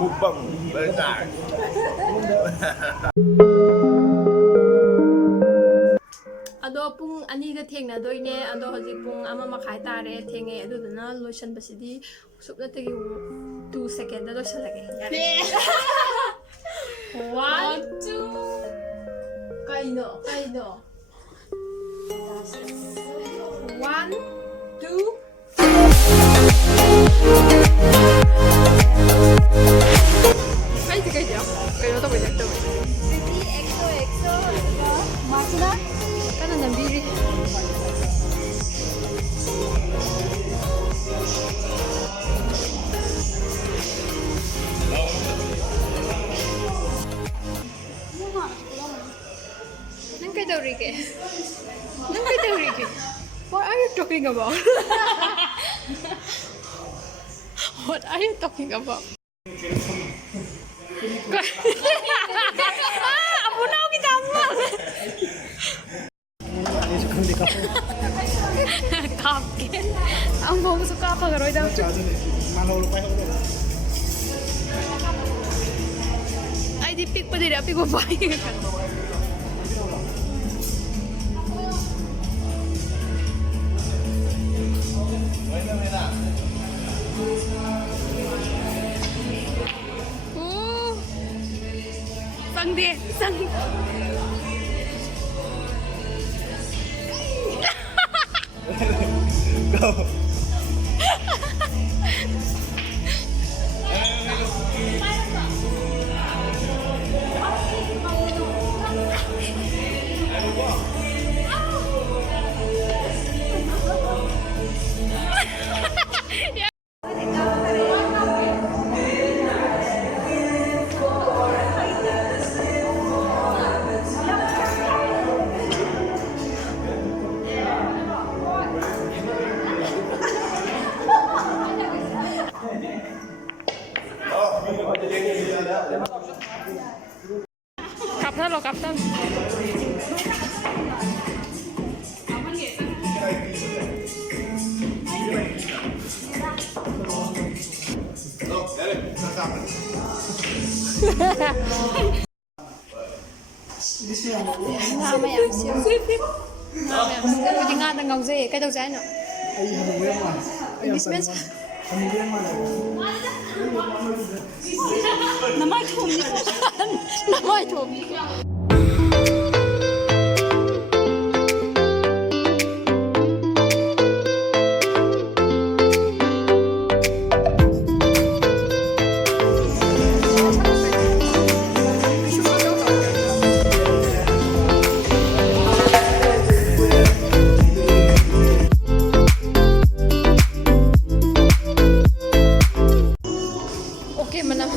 Mukbang besar. Ado pung ani ga thengna doine ado hoji pung ama makhai tare thenge aduduna lotion basidi supna tegi 2 second da lotion lage yare 1 2 kaino 1 2 Ay, te caí ya. Pero no te voy a dar. EXO Masuna Kana nambiri. Nang kay daw Rike? What are you talking about? What are you talking about? Apo na kita mo. Kapke. Ang bong suka pa garoy daw. Ay di pick pa diri api ko pa. Sang dia, sang. Go. Kapten lo kapten. Ngà mày ăn siêu. Ngà mày ăn siêu. Tôi đi ngà đang ngầu dê, cái đầu dê nữa. Bismillah. Namai thum ni Namai thum. Okay manam.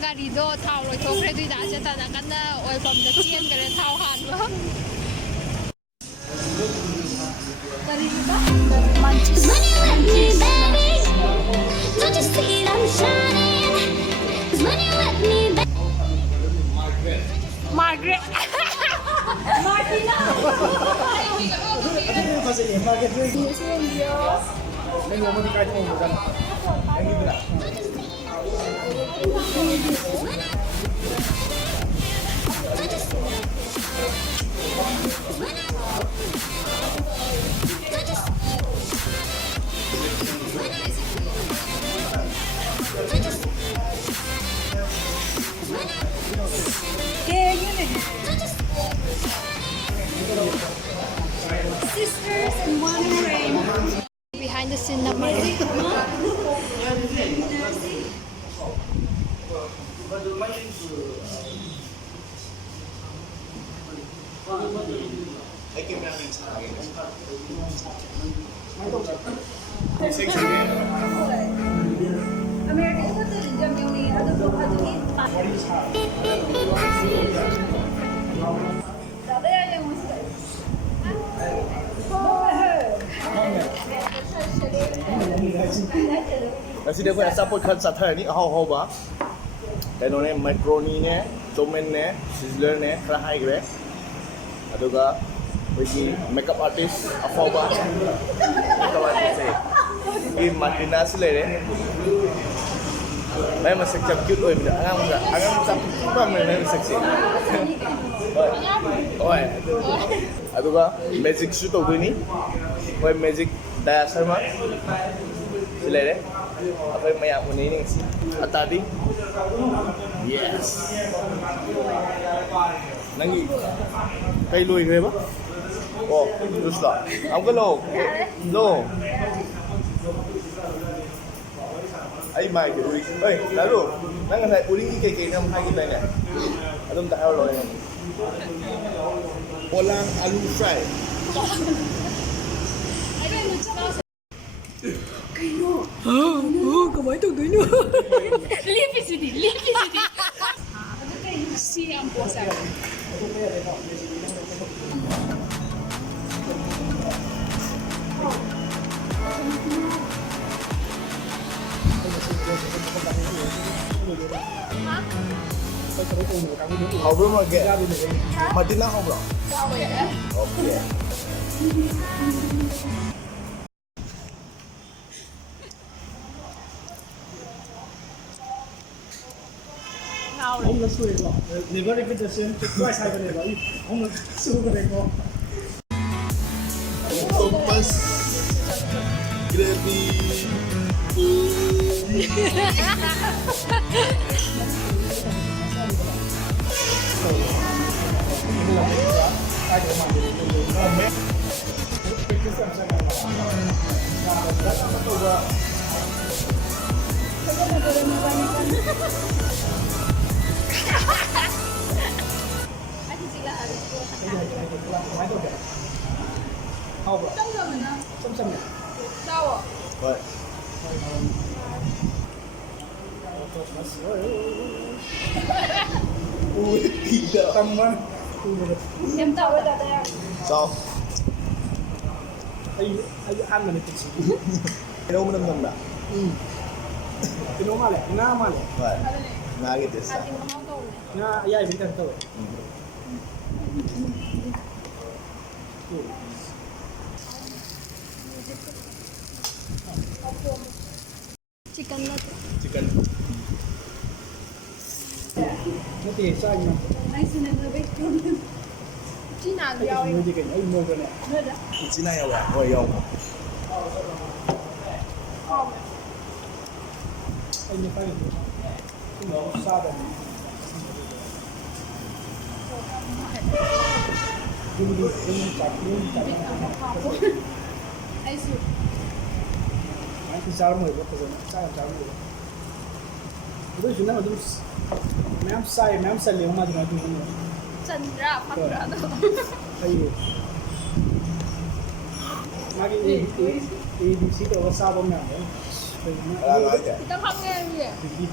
Gari do thao rồi thôi, cái đã cho ta là cái oi bầm đã chiên cái thao hàn nữa. When you let me, baby, don't you see I'm shining? 'Cause when you let me, baby. Margaret. Martina. Sisters in one frame. Behind the scene na Margaret. American ko din Jamili. Ano po kadungin? Dati yung musta. Kasi dia pun support kan satha ni hau ba. Cái nó này macaroni nè, chomen nè, sizzler nè, khá hay cái. ꯑꯗꯨꯒ ꯑꯩꯈꯣꯏꯒꯤ makeup artist ꯑꯐꯥꯎꯕ makeup ꯑꯥꯔꯇꯤꯁꯁꯦ ꯒꯤ ꯃꯥꯔꯇꯤꯅꯥꯁꯨ ꯂꯩꯔꯦ ꯃꯥꯏ ꯃꯁꯛ ꯌꯥꯝ cute ꯑꯣꯏꯕꯅꯦ ꯑꯉꯥꯡ ꯃꯆꯥ ꯄꯥꯝꯃꯦ ꯃꯥꯏ ꯃꯁꯛꯁꯦ ꯍꯣꯏ ꯍꯣꯏ ꯑꯗꯨꯒ ꯃꯦꯖꯤꯛꯁꯨ ꯇꯧꯗꯣꯏꯅꯤ ꯍꯣꯏ ꯃꯦꯖꯤꯛ ꯗꯥꯌꯥ ꯁꯔꯃ ꯁꯤ ꯂꯩꯔꯦ ꯑꯩꯈꯣꯏ ꯃꯌꯥꯝ ꯎꯅꯩꯅꯤ ꯉꯁꯤ ꯑꯇꯥꯗꯤ ꯌꯦꯁ ꯅꯪꯒꯤ ꯀꯩ ꯂꯣꯏꯈ꯭ꯔꯦꯕ ꯑꯣ ꯖꯨꯁꯂꯣ ꯑꯃꯨꯛꯀ ꯂꯣ ꯑꯩ ꯃꯥꯏꯁꯦ ꯎꯔꯤ ꯍꯣꯏ ꯂꯥꯂꯨ ꯅꯪ ꯉꯁꯥꯏ ꯎꯔꯤꯡꯒꯤ ꯀꯩꯀꯩꯅꯣ ꯑꯃ ꯍꯥꯏꯈꯤꯗꯥꯏꯅꯦ ꯑꯗꯨꯝꯇ ꯍꯥꯏꯔꯣ ꯂꯣꯏꯔꯦ ꯑꯣꯂꯥꯡ ꯑꯂꯨ ꯐ꯭ꯔꯥꯏ ꯀꯃꯥꯏꯅ ꯇꯧꯗꯣꯏꯅꯣ ꯂꯦꯞꯄꯤꯁꯤꯗꯤ ꯑꯗꯨ ꯀꯩꯅꯣ ꯁꯤ ꯌꯥꯝ ꯄꯣꯁ ꯍꯥꯎꯕ꯭ꯔꯣ ꯃꯥꯒꯦ ꯃꯥꯔꯇꯤꯅꯥ ꯍꯥꯎꯕ꯭ꯔꯣ okay I'm not sure. Never repeat the same twice. I never. I'm not sure. Octopus gravy. What? Ui, tidak. Sama. em tao với tao Sao? Ayo ăn là được gì? Cái đâu mà nằm đã? Cái nó mà lẹ, na mà lẹ. Vậy. Nga cái test. Na, ai biết cái đâu? chicken nut Chicken. Nó thì sao anh? chi nào Cái giàu gì gì cái ấy mua cái này. Chị này đâu à? Ngồi không? Anh như phải. Nó sao đây? Ini chặt. Cái sao mới có cái sao sao mới. Itu sudah macam mem sai lewat macam tu. Chandra Pandra Ayo. Lagi di situ ada sabun yang ada. Là cái. kita không nghe gì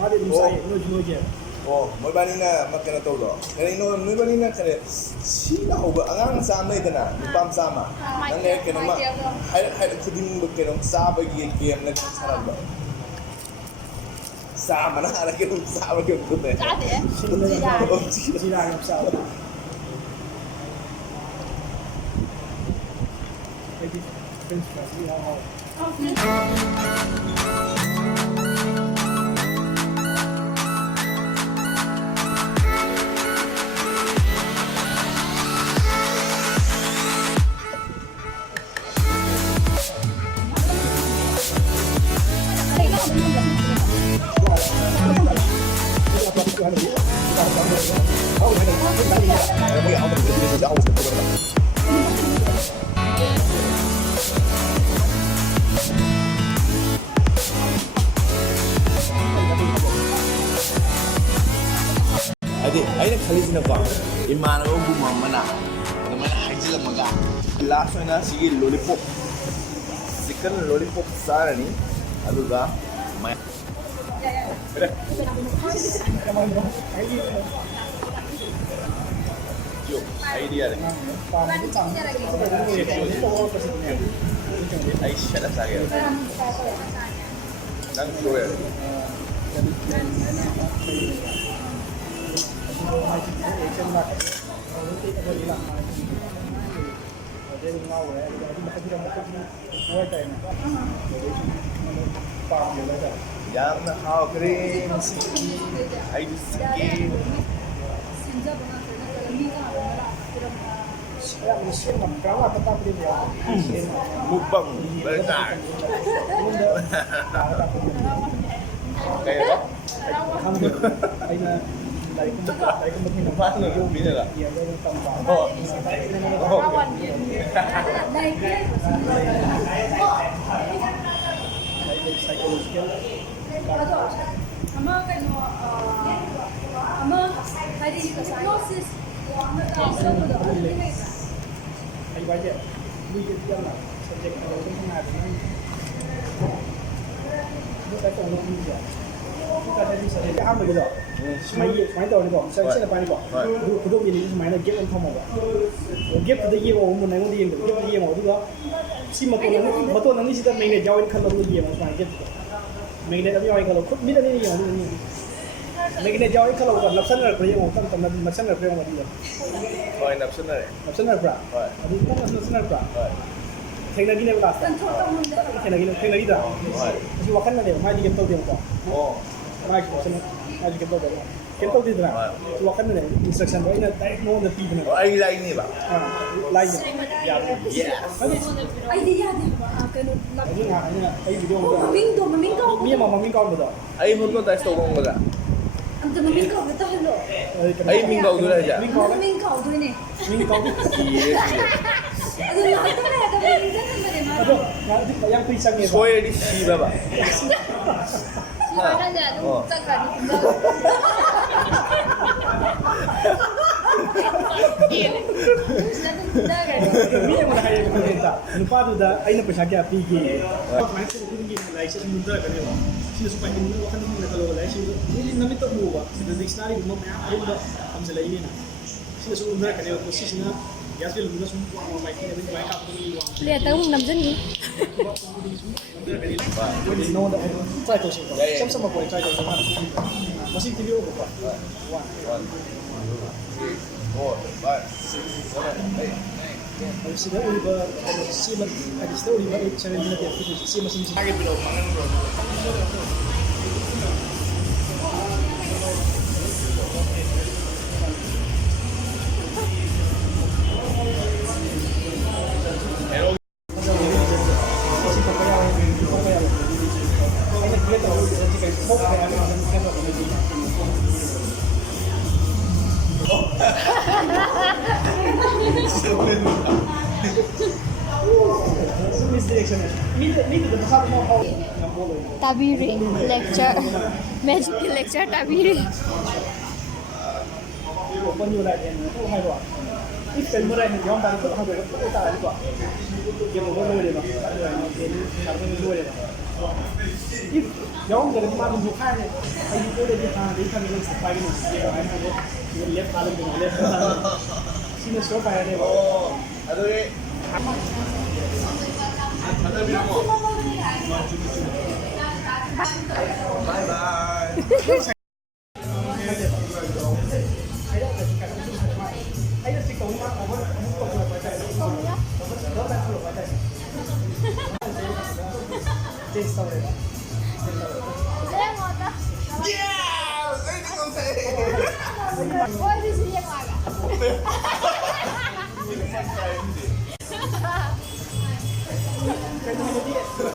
Mari di saya, no je. Oh, mỗi bạn đi na mặc cái nào tàu đó. Cái này nó mỗi bạn đi na cái này xí nào bữa ăn sam này thế nào, bám sam à. Nên cái nó mà hay là khudin bực cái nó sa bagi game này sao đó. Sa mà nó là cái nó sa bagi cái này. trả tiền Chỉ là làm sao? Cái gì? French fries, yeah. Adi, ayun khalisina ba? Imano ko bumamana. Naman hajil maga. Last one na sige lollipop. Chicken lollipop sarani. Aduga may. Yo, idea rin. Ay siya na sa akin. Nang sure. ꯑꯗꯨꯗꯤ ꯂꯥꯛ ꯑꯗꯩ ꯉꯥꯎꯔꯦ ꯑꯗꯨꯒ ꯑꯗꯨ ꯃꯊꯛꯇ ꯍꯥꯏꯇꯥꯔꯦꯅꯦ ꯄꯥꯝꯃꯦꯕ ꯍꯥꯏꯇꯥꯔꯦ ꯌꯥꯝꯅ ꯍꯥꯎꯈ꯭ꯔꯦ ꯉꯁꯤꯗꯤ ꯑꯩꯗꯤ ꯆꯤꯛꯀꯦ ꯌꯥꯝꯅ ꯁꯦꯝꯕ ꯒ꯭ꯔꯥꯎꯟ ꯉꯥꯛꯇ ꯇꯥꯛꯄꯗꯤ ꯁꯦꯝꯕ ꯃꯨꯛꯕꯪ ꯕꯔꯇꯥꯔ ꯃꯅꯨꯡꯗ ꯂꯥꯛꯑꯒ ꯇꯥꯛꯄꯗꯤ ꯀꯩꯅꯣ ꯈꯪꯗꯦ ꯑꯩꯅ ꯂꯥꯏꯔꯤꯛꯀꯨꯝꯕ ꯊꯦꯡꯅ ꯃꯥꯅ ꯃꯤꯅꯒ ꯌꯦꯡꯕ ꯑꯗꯨꯝ ꯇꯝꯕ ꯁꯥꯏꯀꯣꯂꯣꯖꯤꯀꯦꯜ ꯑꯃ ꯀꯩꯅꯣ ꯑꯃ ꯍꯥꯏꯗꯤ ꯍꯤꯞꯅꯣꯁꯤꯁ ꯇꯧꯕꯗꯣ ꯑꯗꯨꯗꯤ ꯍꯩꯕ꯭ꯔꯥ? ꯍꯩꯕ ꯍꯥꯏꯁꯦ ꯃꯤꯒꯤ ꯌꯥꯝꯅ ꯁꯕꯖꯦꯛ ꯑꯗꯨꯝ ꯅꯨꯡꯉꯥꯏꯕ ꯇꯧꯕ ꯃꯤꯁꯦ ꯑꯍꯥꯟꯕꯒꯤꯗꯣ ꯁꯨꯃꯥꯏꯅ ꯇꯧꯔꯅꯤꯀꯣ ꯁꯤꯅ ꯄꯥꯏꯅꯤꯀꯣ ꯑꯗꯨꯒ ꯈꯨꯗꯣꯞ ꯌꯦꯡꯉꯤꯁꯤ ꯁꯨꯃꯥꯏꯅ ꯒꯦꯞ ꯑꯃ ꯊꯝꯃꯣꯕ ꯒꯦꯞꯇꯨꯗ ꯌꯦꯡꯉꯣ ꯃꯨꯟꯅ ꯑꯩꯉꯣꯟꯗ ꯌꯦꯡꯗꯕ ꯒꯦꯞꯇꯨꯗ ꯌꯦꯡꯉꯣ ꯑꯗꯨꯒ ꯁꯤ ꯃꯇꯣꯟ ꯑꯅꯤꯁꯤꯗ ꯃꯦꯒꯅꯦꯠ ꯌꯥꯎꯋꯦꯅ ꯈꯜꯂꯣ ꯑꯗꯨꯒ ꯌꯦꯡꯉꯣ ꯁꯨꯃꯥꯏꯅ ꯒꯦꯞꯇꯨꯗ ꯃꯦꯒꯅꯦꯠ ꯑꯃ ꯌꯥꯎꯋꯦ ꯈꯜꯂꯣ ꯈꯨꯠ ꯃꯤꯠ ꯑꯅꯤꯅ ꯌꯦꯡꯉꯣ ꯑꯗꯨꯒ ꯃꯦꯒꯅꯦꯠ ꯌꯥꯎꯋꯦ ꯈꯜꯂꯣꯀꯣ ꯅꯞꯁꯟꯅꯔꯛꯄ꯭ꯔꯥ ꯌꯦꯡꯉꯣ ꯇꯞꯅ ꯇꯞꯅ ꯅꯞꯁꯟꯅꯔꯛꯄ꯭ꯔꯥ ꯌꯦꯡꯉꯣ ꯑꯗꯨꯗ ꯍꯣꯏ ꯅꯞꯁꯟꯅꯔꯦ ꯅꯞꯁꯟꯅꯔꯛꯄ꯭ꯔꯥ ꯍꯣꯏ ꯑꯗꯨ ꯇꯞꯅ ꯅꯞꯁꯟꯅꯔꯛꯄ꯭ꯔꯥ ꯍꯣꯏ ꯊꯦꯡꯅꯈꯤꯅꯦꯕ ꯂꯥꯁꯇ ꯊꯦꯡꯅꯈꯤꯗ꯭ꯔꯥ ꯑꯁꯤ ꯋꯥꯈꯜꯅꯅꯦꯕ ꯃꯥꯗꯤ ꯀꯩꯝ ꯇꯧꯗꯦꯕꯀꯣ ꯑꯣ ꯃꯥꯒꯤ ꯀꯩꯝ ꯇꯧꯗꯦꯕ ꯀꯩꯝ ꯇꯧꯗꯦꯗꯅ ꯁꯤ ꯋꯥꯈꯜꯅꯅꯦ ꯏꯟꯁꯇ꯭ꯔꯛꯁꯟꯗꯣ ꯑꯩꯅ ꯗꯥꯏꯔꯦꯛ ꯃꯉꯣꯟꯗ ꯄꯤꯕꯅꯦꯕ ꯑꯩꯒꯤ ꯂꯥꯏꯅꯦꯕ ꯂꯥꯏꯅꯦ ꯑꯩꯗꯤ ꯌꯥꯗꯦꯕ ꯀꯩꯅꯣ ꯑꯗꯨ ꯑꯩꯅ ꯑꯩ ꯚꯤꯗꯤꯑꯣ ꯃꯃꯤꯡ ꯀꯧꯕ ꯃꯤ ꯑꯃ ꯃꯃꯤꯡ ꯀꯥꯎꯕꯗꯣ ꯑꯩ ꯍꯤꯞꯅꯣꯇꯥꯏꯁ ꯇꯧꯕ ꯉꯝꯒꯗ꯭ꯔꯥ ꯑꯝꯇ ꯃꯃꯤꯡ ꯀꯧꯕ ꯇꯧꯍꯜꯂꯣ ꯑꯩ ꯃꯤꯡ ꯀꯧꯗꯣꯏꯔꯥ ꯍꯥꯏꯁꯦ ꯃꯃꯤꯡ ꯀꯧꯗꯣꯏꯅꯦ ꯃꯤꯡ ꯀꯥꯎꯕꯤ ꯀꯤꯔꯦ ꯑꯗꯨ ꯉꯥꯛꯇꯪ ꯂꯩꯔꯒ ꯃꯃꯤꯡ ꯆꯪꯍꯟꯕꯅꯦ ꯃꯥ ꯑꯗꯣ ꯌꯥꯝ ꯀꯨꯏ ꯆꯪꯉꯦꯕ ꯁꯣꯏꯔꯗꯤ ꯁꯤꯕꯕ ꯁꯨꯃꯥꯏꯅꯅꯦ ꯑꯗꯨꯝ ꯆꯠꯈ꯭ꯔꯗꯤ ꯃꯤ ꯑꯃꯅ ꯍꯥꯏꯌꯦꯕ ꯀꯣꯃꯦꯟꯇ ꯅꯨꯄꯥꯗꯨꯗ ꯑꯩꯅ ꯄꯩꯁꯥ ꯀꯌꯥ ꯄꯤꯒꯦ ꯁꯨꯃꯥꯏꯅ ꯇꯧꯕ ꯈꯨꯗꯤꯡꯒꯤ ꯂꯥꯏꯔꯤꯛꯁꯦ ꯑꯗꯨꯝ ꯃꯨꯟꯊꯔꯛꯀꯅꯦꯕ ꯁꯤꯗꯁꯨ ꯄꯥꯏꯅꯤꯡꯕ ꯋꯥꯈꯜ ꯃꯨꯟꯅ ꯈꯜꯂꯣꯕ ꯂꯥꯏꯔꯤꯛꯁꯤꯡꯗꯣ ꯅꯨꯃꯤꯠꯇ ꯎꯕ ꯁꯤꯗ ꯗꯤꯛꯁꯅꯥꯔꯤꯒꯨꯝꯕ ꯃꯌꯥꯝ ꯑꯍꯨꯝꯗ ꯊꯝꯖꯤꯜꯂꯛꯏꯅꯤꯅ ꯁꯤꯗꯁꯨ ꯃꯨꯟꯊꯔꯛꯀꯅꯦꯕ ꯁꯤꯁꯤꯅ ꯒ꯭ꯌꯥꯁ ꯕꯦꯂꯨꯟꯗꯨꯅ ꯁꯨꯝ ꯋꯥꯡꯕ ꯃꯥꯏꯀꯩ ꯑꯗꯨꯝ ꯃꯥꯏ ꯀꯥꯞꯄꯗꯨꯅ ꯄ꯭ꯂꯦꯠꯇ ꯑꯃꯨꯛ ꯅꯝꯁꯤꯟꯈꯤ ꯅꯉꯣꯟꯗ ꯇ꯭ꯔꯥꯏ ꯇꯧꯁꯤꯀꯣ ꯏꯆꯝ ꯆꯝꯕ ꯄꯣꯏꯟ ꯇ꯭ꯔꯥꯏ ꯇꯧꯁꯤ ꯃꯁꯤꯡ ꯊꯤꯕꯤꯔꯛꯎꯕꯀꯣ 1 ꯁꯤꯗ ꯎꯔꯤꯕ ꯁꯤ ꯍꯥꯏꯗꯤ ꯁꯤꯗ ꯎꯔꯤꯕ 17 ꯅꯠꯇꯦ ꯁꯤ ꯃꯁꯤꯡꯁꯤ ꯇꯥꯕꯤꯔꯤ lecture magic lecture ꯇꯥꯕꯤꯔꯤ open your right hand to hai ba if pen right hand yom ta ko ha ba ko ta ri ba ye mo lo le ba if yom ga ma bu kha ne ai ko le di ha di kha ne se pa ni ye ba ai ko left ha le left ha sine so pa ne ba ꯑꯗꯨꯗꯤ Bye bye. Ôi, đi xuống nhà ngoài cả.